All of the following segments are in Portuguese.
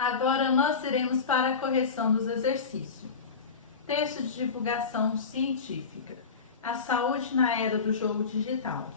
Agora nós iremos para a correção dos exercícios. Texto de divulgação científica. A saúde na era do jogo digital.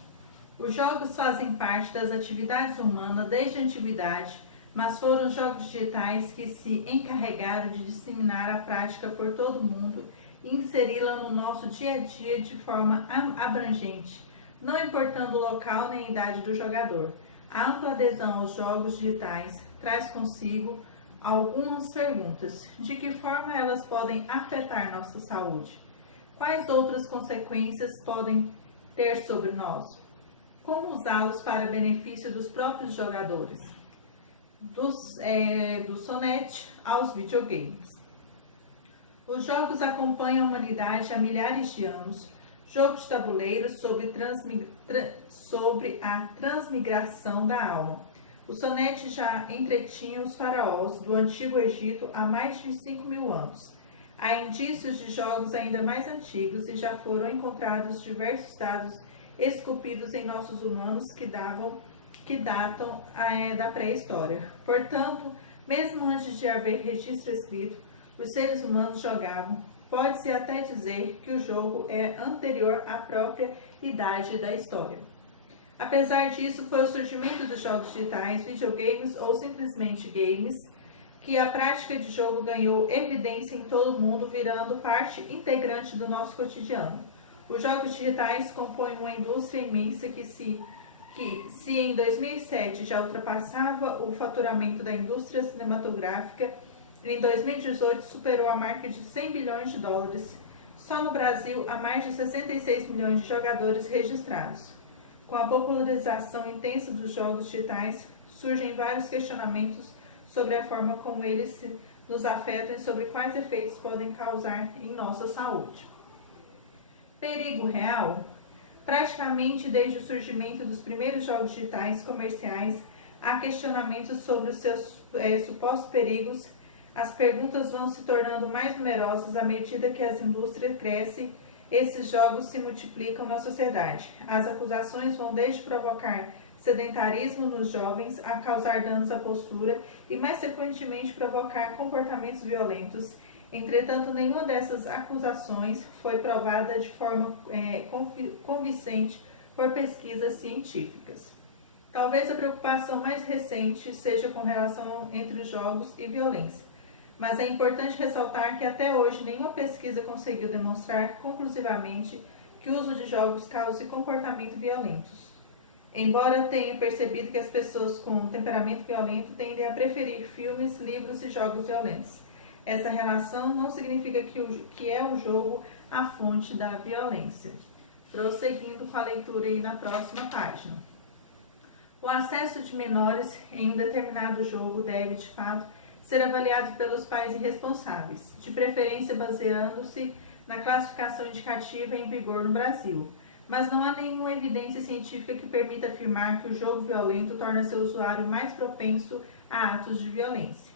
Os jogos fazem parte das atividades humanas desde a antiguidade, mas foram os jogos digitais que se encarregaram de disseminar a prática por todo o mundo e inseri-la no nosso dia a dia de forma abrangente, não importando o local nem a idade do jogador. A ampla adesão aos jogos digitais traz consigo algumas perguntas. De que forma elas podem afetar nossa saúde? Quais outras consequências podem ter sobre nós? Como usá-los para benefício dos próprios jogadores? Do sonete aos videogames. Os jogos acompanham a humanidade há milhares de anos. Jogo de tabuleiro sobre a transmigração da alma. O sonete já entretinha os faraós do Antigo Egito há mais de 5.000 anos. Há indícios de jogos ainda mais antigos e já foram encontrados diversos dados esculpidos em nossos humanos que datam da pré-história. Portanto, mesmo antes de haver registro escrito, os seres humanos jogavam. Pode-se até dizer que o jogo é anterior à própria idade da história. Apesar disso, foi o surgimento dos jogos digitais, videogames ou simplesmente games, que a prática de jogo ganhou evidência em todo o mundo, virando parte integrante do nosso cotidiano. Os jogos digitais compõem uma indústria imensa que se em 2007 já ultrapassava o faturamento da indústria cinematográfica, em 2018 superou a marca de 100 bilhões de dólares. Só no Brasil há mais de 66 milhões de jogadores registrados. Com a popularização intensa dos jogos digitais, surgem vários questionamentos sobre a forma como eles nos afetam e sobre quais efeitos podem causar em nossa saúde. Perigo real? Praticamente desde o surgimento dos primeiros jogos digitais comerciais, há questionamentos sobre os seus supostos perigos. As perguntas vão se tornando mais numerosas à medida que as indústrias crescem. Esses jogos se multiplicam na sociedade. As acusações vão desde provocar sedentarismo nos jovens a causar danos à postura e, mais frequentemente, provocar comportamentos violentos. Entretanto, nenhuma dessas acusações foi provada de forma convincente por pesquisas científicas. Talvez a preocupação mais recente seja com relação entre os jogos e violência. Mas é importante ressaltar que até hoje nenhuma pesquisa conseguiu demonstrar conclusivamente que o uso de jogos cause comportamentos violentos. Embora tenha percebido que as pessoas com temperamento violento tendem a preferir filmes, livros e jogos violentos. Essa relação não significa que é o jogo a fonte da violência. Prosseguindo com a leitura aí na próxima página. O acesso de menores em um determinado jogo deve, de fato, ser avaliado pelos pais irresponsáveis, de preferência baseando-se na classificação indicativa em vigor no Brasil. Mas não há nenhuma evidência científica que permita afirmar que o jogo violento torna seu usuário mais propenso a atos de violência.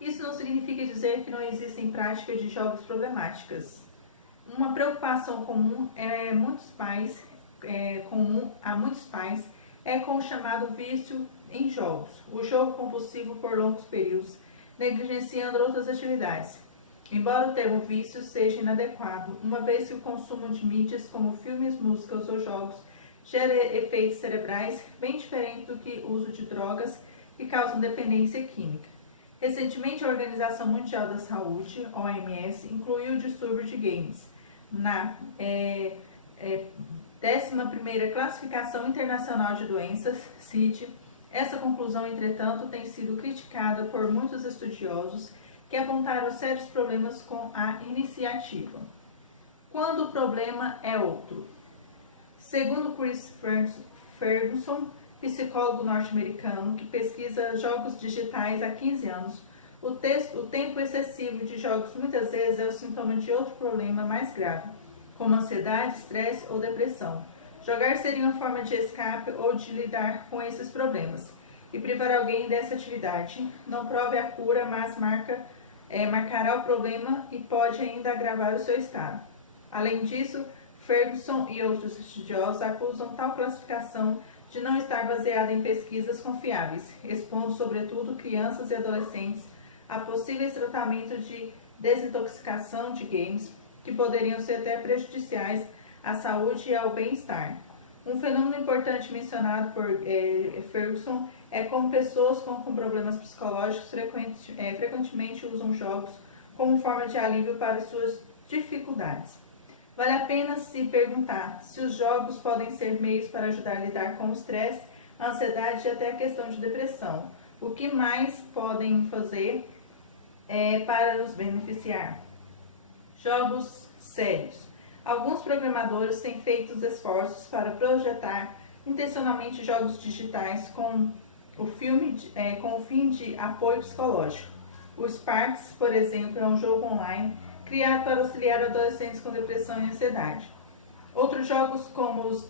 Isso não significa dizer que não existem práticas de jogos problemáticas. Uma preocupação comum a muitos pais é com o chamado vício em jogos, o jogo compulsivo por longos períodos, negligenciando outras atividades. Embora o termo vício seja inadequado, uma vez que o consumo de mídias como filmes, músicas ou jogos gera efeitos cerebrais bem diferentes do que o uso de drogas que causam dependência química. Recentemente, a Organização Mundial da Saúde, OMS, incluiu o distúrbio de games na 11ª Classificação Internacional de Doenças, CID. Essa conclusão, entretanto, tem sido criticada por muitos estudiosos que apontaram sérios problemas com a iniciativa. Quando o problema é outro. Segundo Chris Ferguson, psicólogo norte-americano que pesquisa jogos digitais há 15 anos, o tempo excessivo de jogos muitas vezes é o sintoma de outro problema mais grave, como ansiedade, estresse ou depressão. Jogar seria uma forma de escape ou de lidar com esses problemas. E privar alguém dessa atividade não prove a cura, mas marcará o problema e pode ainda agravar o seu estado. Além disso, Ferguson e outros estudiosos acusam tal classificação de não estar baseada em pesquisas confiáveis, expondo sobretudo crianças e adolescentes a possíveis tratamentos de desintoxicação de games, que poderiam ser até prejudiciais à saúde e ao bem-estar. Um fenômeno importante mencionado por Ferguson é como pessoas com problemas psicológicos frequentemente usam jogos como forma de alívio para suas dificuldades. Vale a pena se perguntar se os jogos podem ser meios para ajudar a lidar com o estresse, a ansiedade e até a questão de depressão. O que mais podem fazer para nos beneficiar? Jogos sérios. Alguns programadores têm feito esforços para projetar intencionalmente jogos digitais com o fim de apoio psicológico. O Sparks, por exemplo, é um jogo online criado para auxiliar adolescentes com depressão e ansiedade. Outros jogos, como os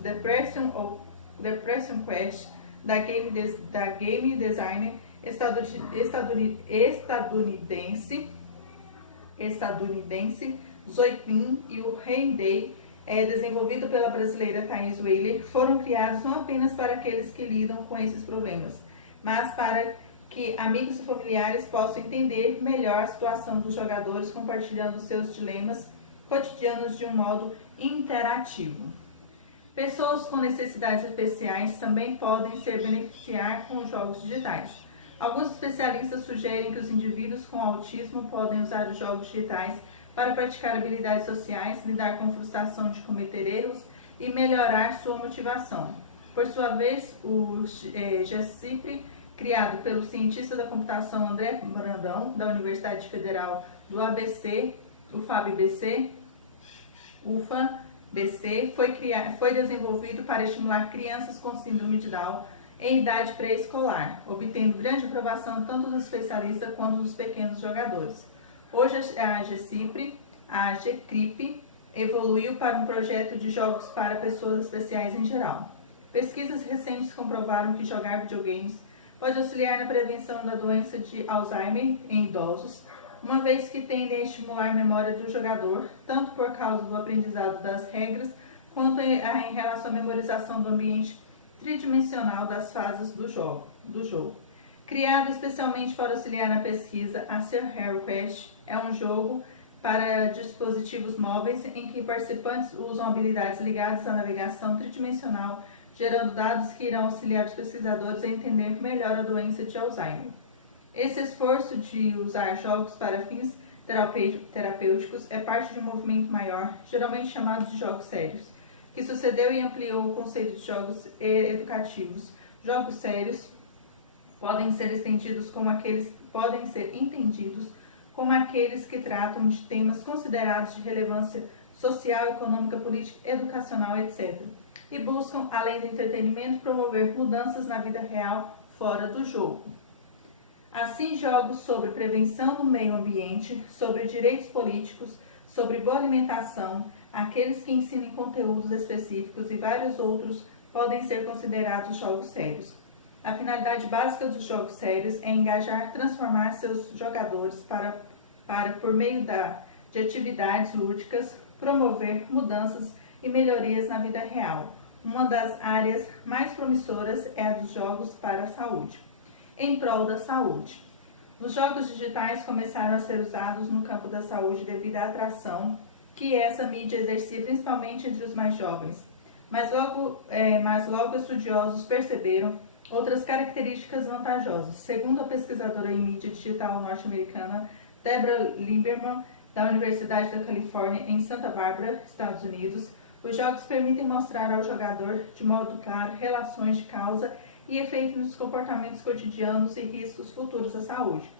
Depression Quest, da game designer estadunidense Zoipin e o Heyday, desenvolvido pela brasileira Thais Weiler, foram criados não apenas para aqueles que lidam com esses problemas, mas para que amigos e familiares possam entender melhor a situação dos jogadores, compartilhando seus dilemas cotidianos de um modo interativo. Pessoas com necessidades especiais também podem se beneficiar com os jogos digitais. Alguns especialistas sugerem que os indivíduos com autismo podem usar os jogos digitais para praticar habilidades sociais, lidar com frustração de cometer erros e melhorar sua motivação. Por sua vez, o GCIPRE, criado pelo cientista da computação André Brandão, da Universidade Federal do ABC, UFA-BC, foi desenvolvido para estimular crianças com síndrome de Down em idade pré-escolar, obtendo grande aprovação tanto dos especialistas quanto dos pequenos jogadores. Hoje a GCRIP evoluiu para um projeto de jogos para pessoas especiais em geral. Pesquisas recentes comprovaram que jogar videogames pode auxiliar na prevenção da doença de Alzheimer em idosos, uma vez que tendem a estimular a memória do jogador, tanto por causa do aprendizado das regras, quanto em relação à memorização do ambiente tridimensional das fases do jogo. Criado especialmente para auxiliar na pesquisa, a Sir Harry Quest é um jogo para dispositivos móveis em que participantes usam habilidades ligadas à navegação tridimensional, gerando dados que irão auxiliar os pesquisadores a entender melhor a doença de Alzheimer. Esse esforço de usar jogos para fins terapêuticos é parte de um movimento maior, geralmente chamado de jogos sérios, que sucedeu e ampliou o conceito de jogos educativos. Jogos sérios podem ser entendidos como aqueles que tratam de temas considerados de relevância social, econômica, política, educacional, etc. E buscam, além do entretenimento, promover mudanças na vida real fora do jogo. Assim, jogos sobre prevenção do meio ambiente, sobre direitos políticos, sobre boa alimentação, aqueles que ensinem conteúdos específicos e vários outros podem ser considerados jogos sérios. A finalidade básica dos jogos sérios é engajar, transformar seus jogadores para por meio de atividades lúdicas, promover mudanças e melhorias na vida real. Uma das áreas mais promissoras é a dos jogos para a saúde. Em prol da saúde. Os jogos digitais começaram a ser usados no campo da saúde devido à atração que essa mídia exercia principalmente entre os mais jovens. Mas logo estudiosos perceberam outras características vantajosas. Segundo a pesquisadora em mídia digital norte-americana Deborah Lieberman, da Universidade da Califórnia em Santa Bárbara, Estados Unidos, os jogos permitem mostrar ao jogador, de modo claro, relações de causa e efeito nos comportamentos cotidianos e riscos futuros à saúde.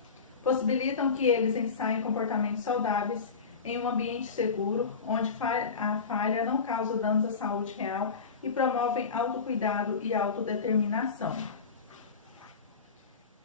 Possibilitam que eles ensaiem comportamentos saudáveis em um ambiente seguro, onde a falha não causa danos à saúde real e promovem autocuidado e autodeterminação.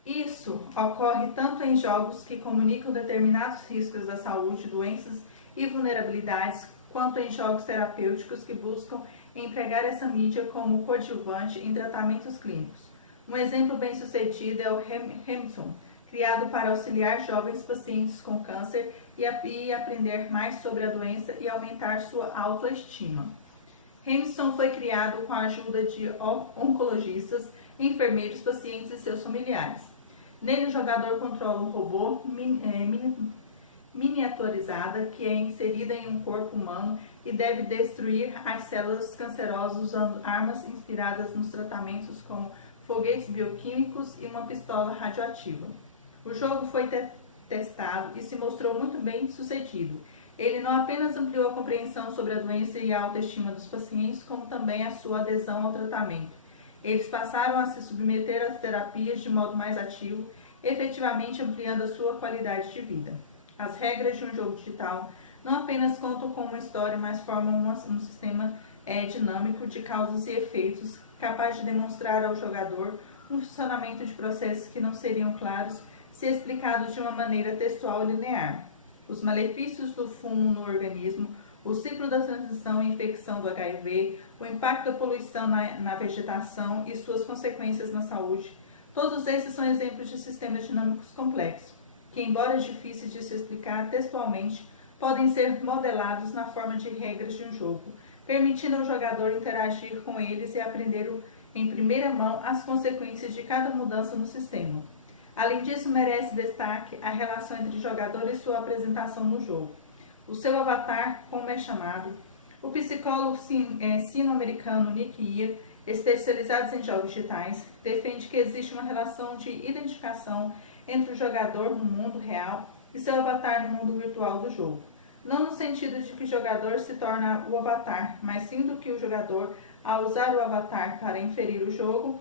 Isso ocorre tanto em jogos que comunicam determinados riscos à saúde, doenças e vulnerabilidades, quanto em jogos terapêuticos que buscam empregar essa mídia como coadjuvante em tratamentos clínicos. Um exemplo bem sucedido é o Hamilton, criado para auxiliar jovens pacientes com câncer e aprender mais sobre a doença e aumentar sua autoestima. Hamilton foi criado com a ajuda de oncologistas, enfermeiros, pacientes e seus familiares. Nele, o jogador controla um robô miniaturizada que é inserida em um corpo humano e deve destruir as células cancerosas usando armas inspiradas nos tratamentos como foguetes bioquímicos e uma pistola radioativa. O jogo foi testado e se mostrou muito bem sucedido. Ele não apenas ampliou a compreensão sobre a doença e a autoestima dos pacientes, como também a sua adesão ao tratamento. Eles passaram a se submeter às terapias de modo mais ativo, efetivamente ampliando a sua qualidade de vida. As regras de um jogo digital não apenas contam com uma história, mas formam um sistema dinâmico de causas e efeitos, capaz de demonstrar ao jogador um funcionamento de processos que não seriam claros se explicados de uma maneira textual e linear. Os malefícios do fumo no organismo, o ciclo da transição e infecção do HIV, o impacto da poluição na vegetação e suas consequências na saúde, todos esses são exemplos de sistemas dinâmicos complexos, que, embora difíceis de se explicar textualmente, podem ser modelados na forma de regras de um jogo, permitindo ao jogador interagir com eles e aprender em primeira mão as consequências de cada mudança no sistema. Além disso, merece destaque a relação entre o jogador e sua apresentação no jogo. O seu avatar, como é chamado, o psicólogo sino-americano Nick Ear, especializado em jogos digitais, defende que existe uma relação de identificação entre o jogador no mundo real e seu avatar no mundo virtual do jogo. Não no sentido de que o jogador se torna o avatar, mas sim do que o jogador, ao usar o avatar para inferir o jogo,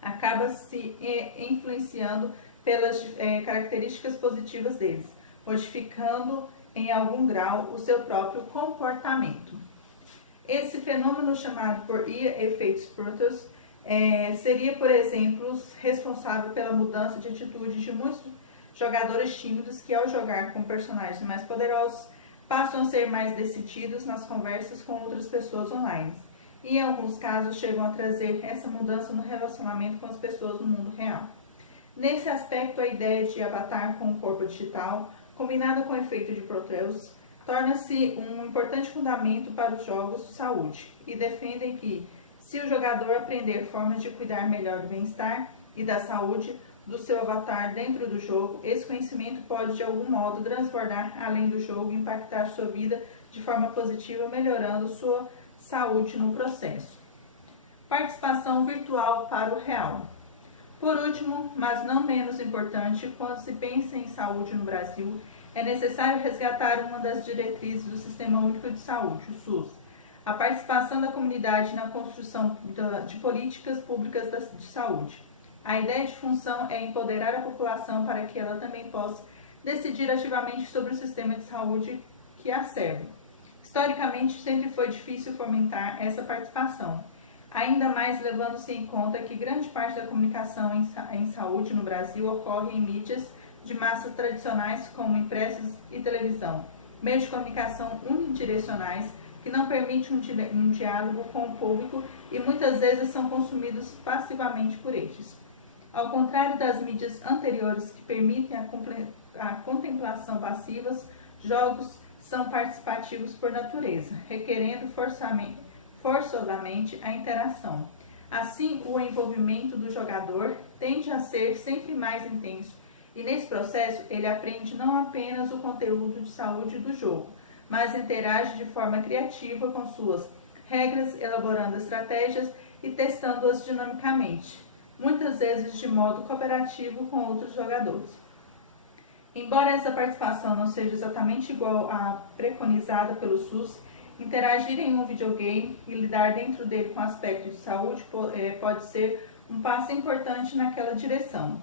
acaba se influenciando pelas características positivas deles, modificando em algum grau o seu próprio comportamento. Esse fenômeno, chamado por Ear Effect Proteus, seria, por exemplo, responsável pela mudança de atitude de muitos jogadores tímidos que, ao jogar com personagens mais poderosos, passam a ser mais decididos nas conversas com outras pessoas online. E, em alguns casos, chegam a trazer essa mudança no relacionamento com as pessoas no mundo real. Nesse aspecto, a ideia de avatar com o corpo digital, combinada com o efeito de Proteus, torna-se um importante fundamento para os jogos de saúde e defendem que, se o jogador aprender formas de cuidar melhor do bem-estar e da saúde do seu avatar dentro do jogo, esse conhecimento pode de algum modo transbordar além do jogo e impactar sua vida de forma positiva, melhorando sua saúde no processo. Participação virtual para o real. Por último, mas não menos importante, quando se pensa em saúde no Brasil, é necessário resgatar uma das diretrizes do Sistema Único de Saúde, o SUS, a participação da comunidade na construção de políticas públicas de saúde. A ideia de função é empoderar a população para que ela também possa decidir ativamente sobre o sistema de saúde que a serve. Historicamente, sempre foi difícil fomentar essa participação, ainda mais levando-se em conta que grande parte da comunicação em saúde no Brasil ocorre em mídias de massa tradicionais como impressos e televisão, meios de comunicação unidirecionais que não permitem um diálogo com o público e muitas vezes são consumidos passivamente por estes. Ao contrário das mídias anteriores que permitem a contemplação passiva, jogos são participativos por natureza, requerendo forçosamente a interação. Assim, o envolvimento do jogador tende a ser sempre mais intenso, e nesse processo ele aprende não apenas o conteúdo de saúde do jogo, mas interage de forma criativa com suas regras, elaborando estratégias e testando-as dinamicamente, muitas vezes de modo cooperativo com outros jogadores. Embora essa participação não seja exatamente igual à preconizada pelo SUS, interagir em um videogame e lidar dentro dele com aspectos de saúde pode ser um passo importante naquela direção.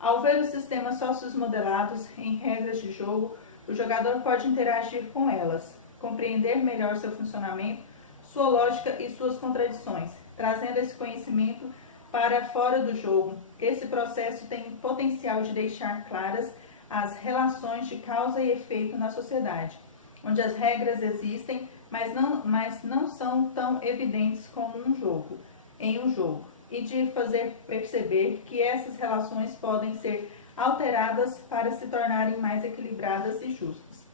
Ao ver os sistemas sócios modelados em regras de jogo, o jogador pode interagir com elas, compreender melhor seu funcionamento, sua lógica e suas contradições, trazendo esse conhecimento para fora do jogo. Esse processo tem o potencial de deixar claras as relações de causa e efeito na sociedade, onde as regras existem, mas não são tão evidentes como em um jogo, e de fazer perceber que essas relações podem ser alteradas para se tornarem mais equilibradas e justas.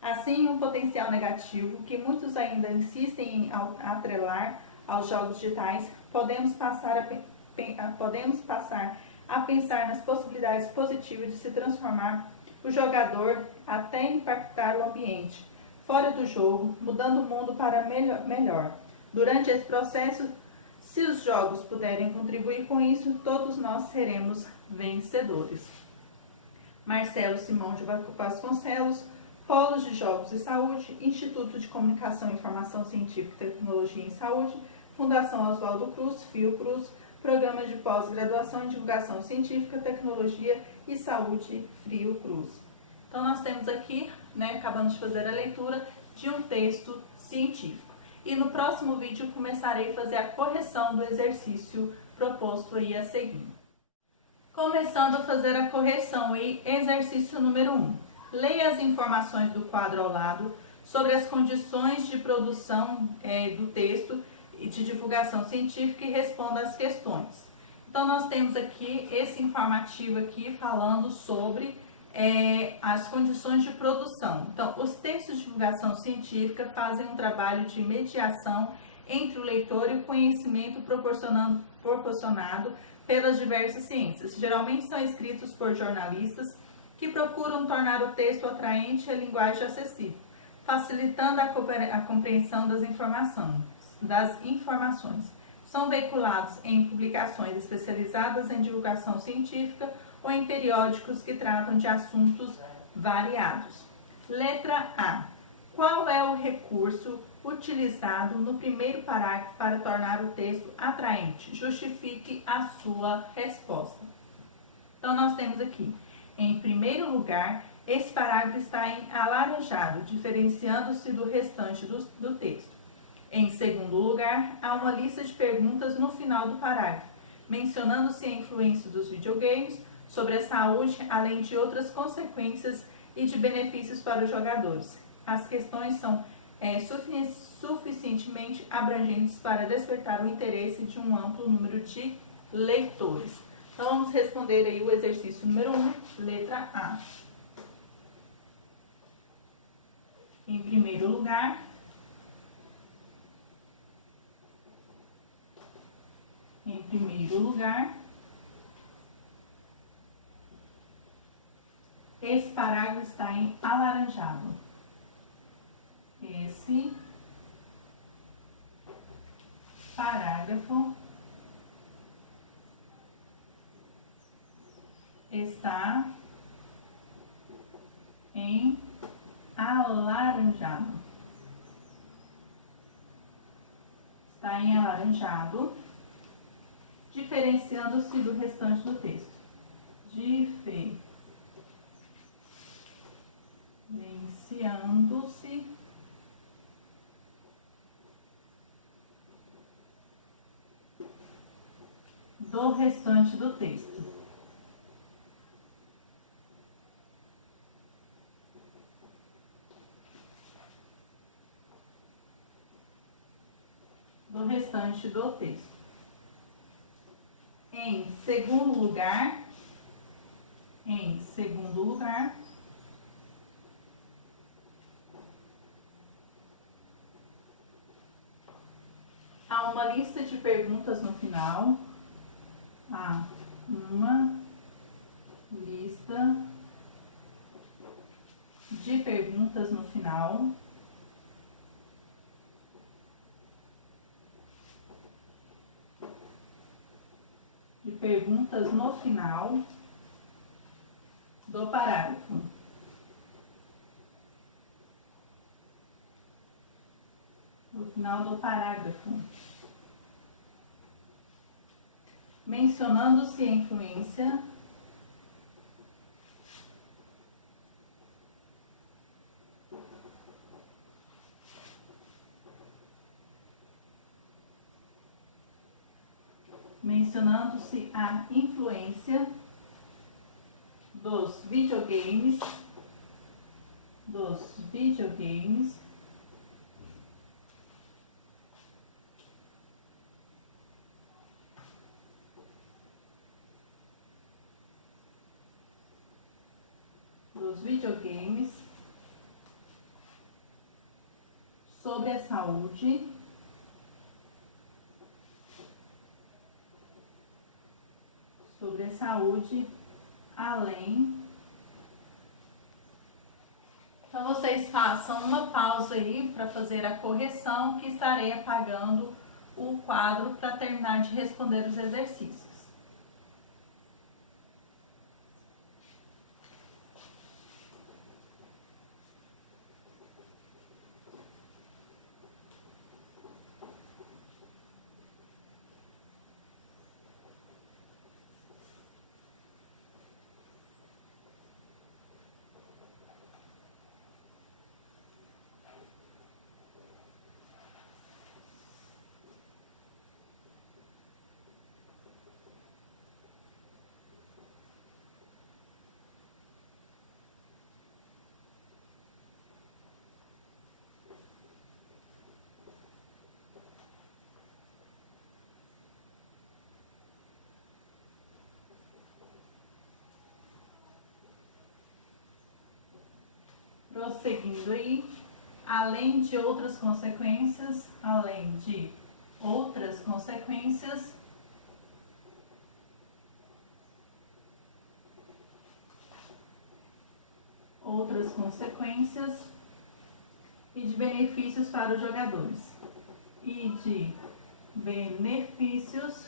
Assim, um potencial negativo que muitos ainda insistem em atrelar aos jogos digitais, podemos passar a pensar nas possibilidades positivas de se transformar o jogador até impactar o ambiente fora do jogo, mudando o mundo para melhor. Durante esse processo, se os jogos puderem contribuir com isso, todos nós seremos vencedores. Marcelo Simão de Vasconcelos, Polos de Jogos e Saúde, Instituto de Comunicação, Informação Científica e Tecnologia em Saúde, Fundação Oswaldo Cruz, Fiocruz, Programa de Pós-Graduação em Divulgação Científica, Tecnologia e Saúde, Fiocruz. Então, nós temos aqui, acabamos de fazer a leitura de um texto científico. E no próximo vídeo começarei a fazer a correção do exercício proposto aí a seguir. Começando a fazer a correção aí, exercício número 1. Leia as informações do quadro ao lado sobre as condições de produção do texto e de divulgação científica e responda as questões. Então, nós temos aqui esse informativo aqui falando sobre as condições de produção. Então, os textos de divulgação científica fazem um trabalho de mediação entre o leitor e o conhecimento proporcionado pelas diversas ciências. Geralmente são escritos por jornalistas que procuram tornar o texto atraente e a linguagem acessível, facilitando a compreensão das informações. São veiculados em publicações especializadas em divulgação científica ou em periódicos que tratam de assuntos variados. Letra A. Qual é o recurso utilizado no primeiro parágrafo para tornar o texto atraente? Justifique a sua resposta. Então, nós temos aqui, em primeiro lugar, esse parágrafo está em alaranjado, diferenciando-se do restante do texto. Em segundo lugar, há uma lista de perguntas no final do parágrafo, mencionando-se a influência dos videogames sobre a saúde, além de outras consequências e de benefícios para os jogadores. As questões são suficientemente abrangentes para despertar o interesse de um amplo número de leitores. Então, vamos responder aí o exercício número 1, letra A. Em primeiro lugar, esse parágrafo está em alaranjado. Esse parágrafo está em alaranjado. Está em alaranjado, diferenciando-se do restante do texto. Diferenciando-se do restante do texto. Em segundo lugar, há uma lista de perguntas no final. Há uma lista de perguntas no final. Do parágrafo. No final do parágrafo. Mencionando-se a influência dos videogames sobre a saúde, sobre a saúde além. Então, vocês façam uma pausa aí para fazer a correção, que estarei apagando o quadro para terminar de responder os exercícios. Prosseguindo aí, além de outras consequências, e de benefícios para os jogadores. E de benefícios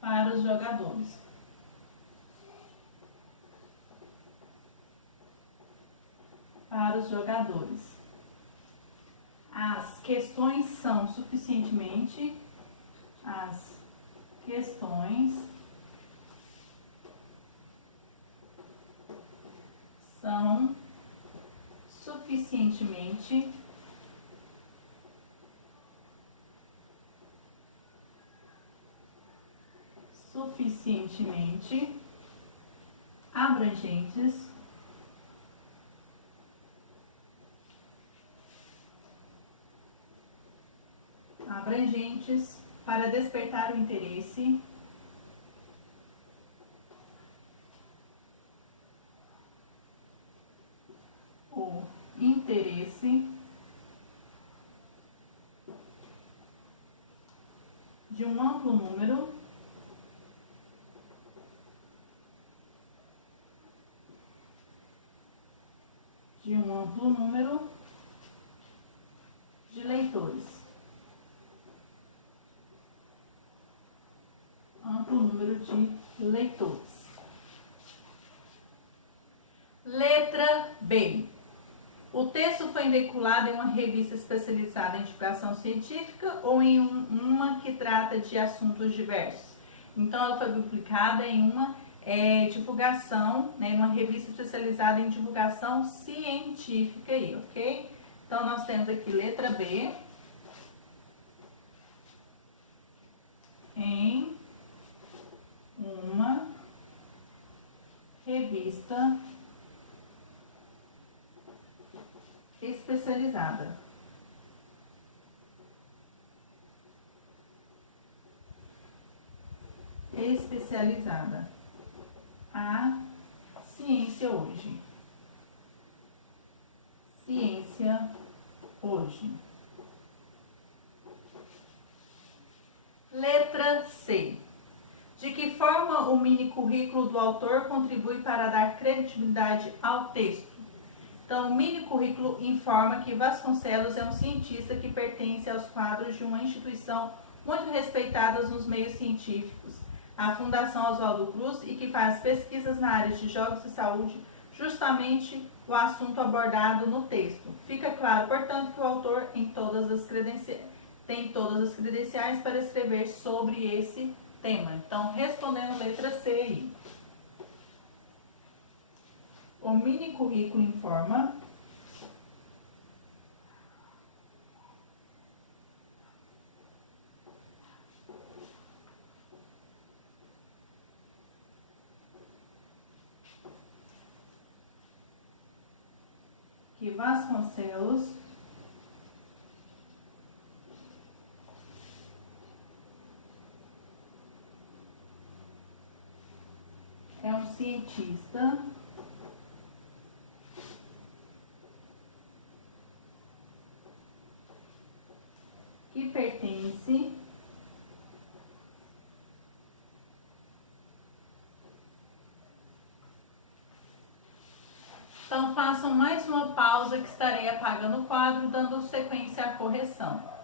para os jogadores. As questões são suficientemente abrangentes para despertar o interesse de um amplo número de leitores. Letra B. O texto foi veiculado em uma revista especializada em divulgação científica ou em uma que trata de assuntos diversos? Então, ela foi publicada em uma divulgação, né, uma revista especializada em divulgação científica aí, ok? Então, nós temos aqui letra B, em uma revista especializada. A ciência hoje. Letra C. De que forma o mini currículo do autor contribui para dar credibilidade ao texto? Então, o mini currículo informa que Vasconcelos é um cientista que pertence aos quadros de uma instituição muito respeitada nos meios científicos, a Fundação Oswaldo Cruz, e que faz pesquisas na área de jogos e saúde, justamente o assunto abordado no texto. Fica claro, portanto, que o autor tem todas as credenciais para escrever sobre esse tema. Então, respondendo letra C aí. O mini currículo informa que Vasconcelos é um cientista que pertence Então façam mais uma pausa que estarei apagando o quadro, dando sequência à correção.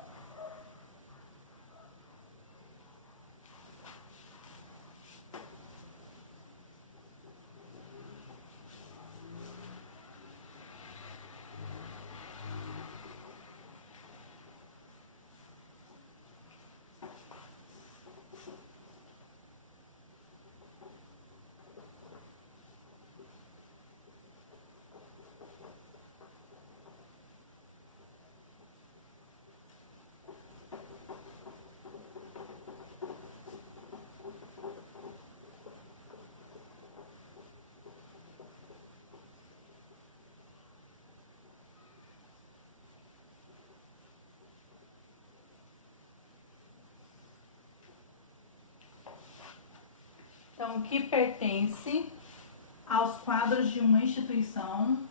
Então, que pertence aos quadros de uma instituição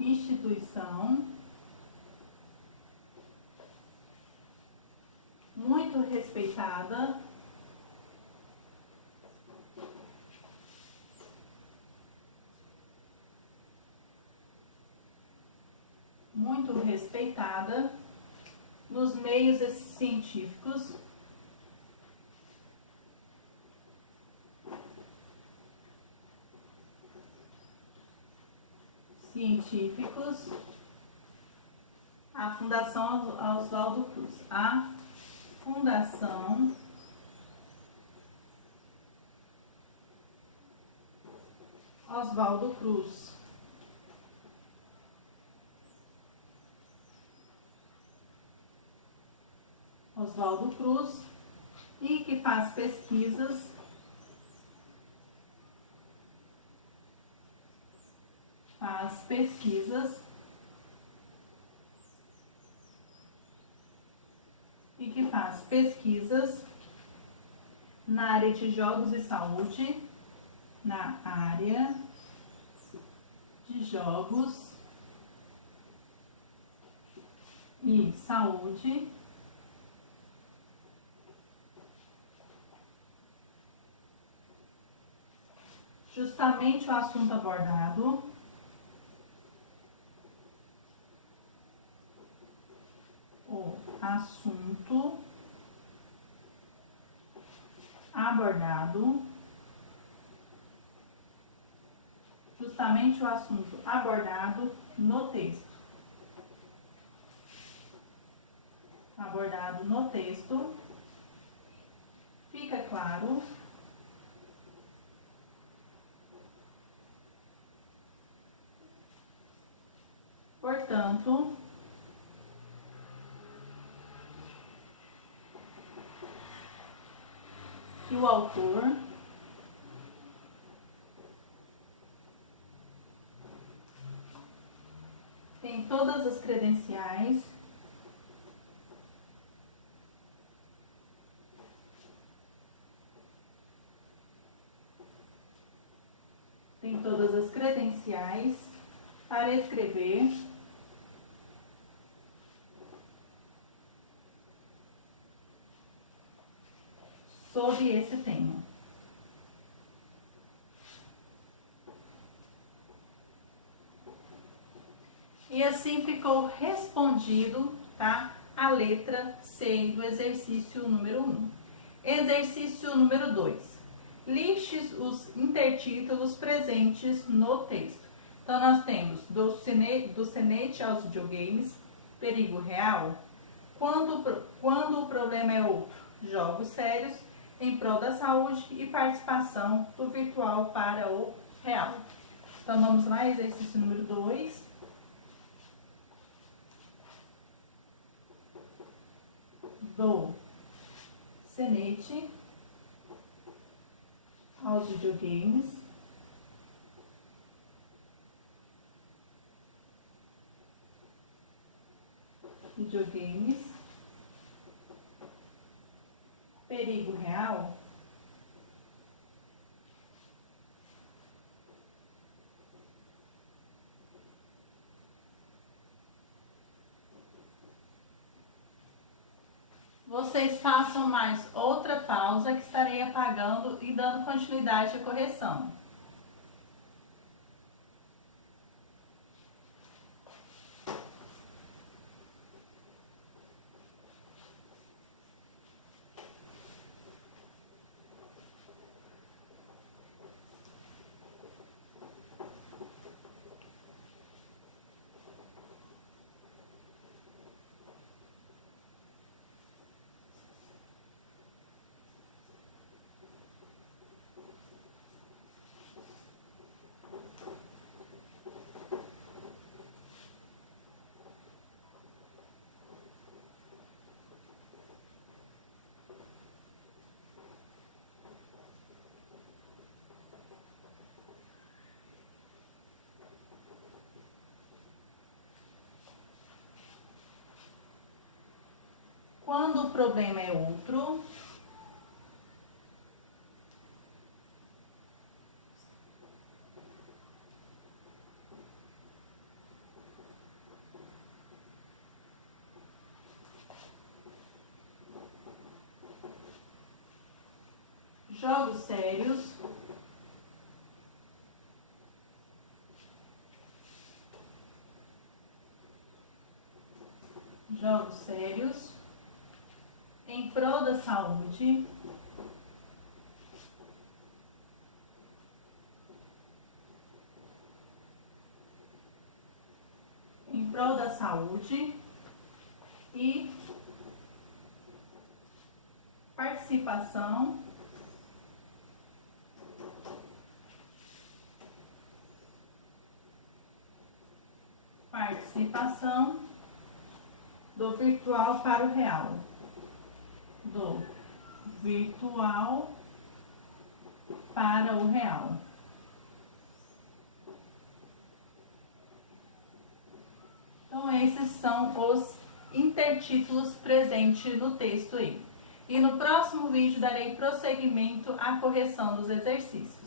instituição muito respeitada nos meios científicos a Fundação Oswaldo Cruz. A Fundação Oswaldo Cruz. Oswaldo Cruz, e que faz pesquisas na área de jogos e saúde, justamente o assunto abordado no texto. Fica claro? Portanto, que o autor tem todas as credenciais para escrever sobre esse tema. E assim ficou respondido, tá? A letra C do exercício número 1. Exercício número 2. Liste os intertítulos presentes no texto. Então, nós temos do Senete aos videogames, perigo real. Quando o problema é outro, jogos sérios, em prol da saúde e participação do virtual para o real. Então, vamos lá, exercício número 2. Do Senete aos videogames, perigo real. vocês façam mais outra pausa que estarei apagando e dando continuidade à correção. Quando o problema é outro, jogos sérios, em prol da saúde, e participação do virtual para o real. Então, esses são os intertítulos presentes no texto aí. E no próximo vídeo darei prosseguimento à correção dos exercícios.